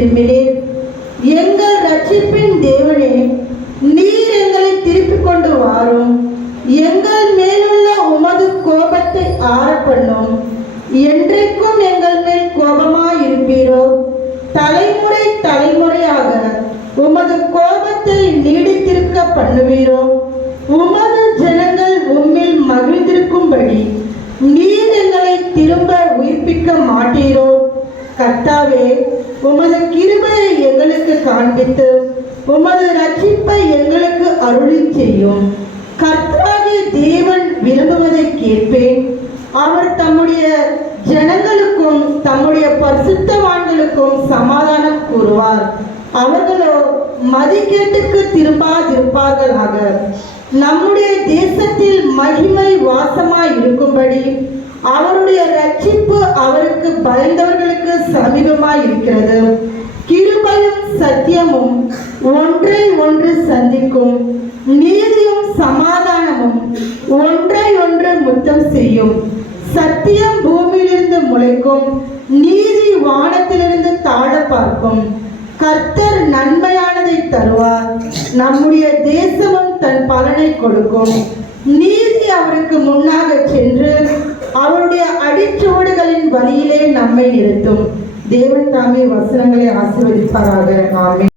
திரும்பினீர். எங்கள் ரட்சிப்பின் தேவனே, நீர் எங்களை திருப்பிக் கொண்டு வாரும். எங்கள் மேலுள்ள உமது கோபத்தை ஆறப்பண்ணும். என்றைக்கும் எங்கள் மேல் கோபமாயிருப்பீரோ? தலைமுறை தலைமுறையாக உமது கோபத்தை நீடித்திருக்க பண்ணுவீரோ? உமது ஜனங்கள் உம்மில் மகிழ்ந்திருக்கும்படி நீர் எங்களை திரும்ப உயிர்ப்பிக்க மாட்டீரோ? கர்த்தாவே, உமது கிருபையை எங்களுக்கு காண்பித்து உமது ரட்சிப்பை எங்களுக்கு அருளி செய்யும். கர்த்தராகிய தேவன் விரும்புவதை கேட்பேன். அவர் தம்முடைய ஜனங்களுக்கும் தம்முடைய பரிசுத்தவான்களுக்கும் சமாதானம் கூறுவார். அவர்களோ மதிகேட்டுக்கு திரும்பாதிருப்பார்களாக. நம்முடைய தேசத்தில் மகிமை வாசமாய் இருக்கும்படி அவருடைய ரட்சிப்பு அவருக்கு பயந்தவர்களுக்கு சமீபமாய் இருக்கிறது. கிருபையும் சத்தியமும் ஒன்றை ஒன்று சந்திக்கும். நீதியும் சமாதானமும் ஒன்றை ஒன்று முத்தம் செய்யும். சத்தியம் பூமியிலிருந்து முளைக்கும், நீதி வானத்திலிருந்து தாழ பார்க்கும். கர்த்தர் நன்மையானதை தருவார், நம்முடைய தேசமும் தன் பலனை கொடுக்கும். நீதி அவருக்கு முன்னாக சென்று அவருடைய அடிச்சுவடுகளின் வழியிலே நம்மை நிறுத்தும். தேவன் தாமே வசனங்களை ஆசீர்வதிப்பாராக. ஆமென்.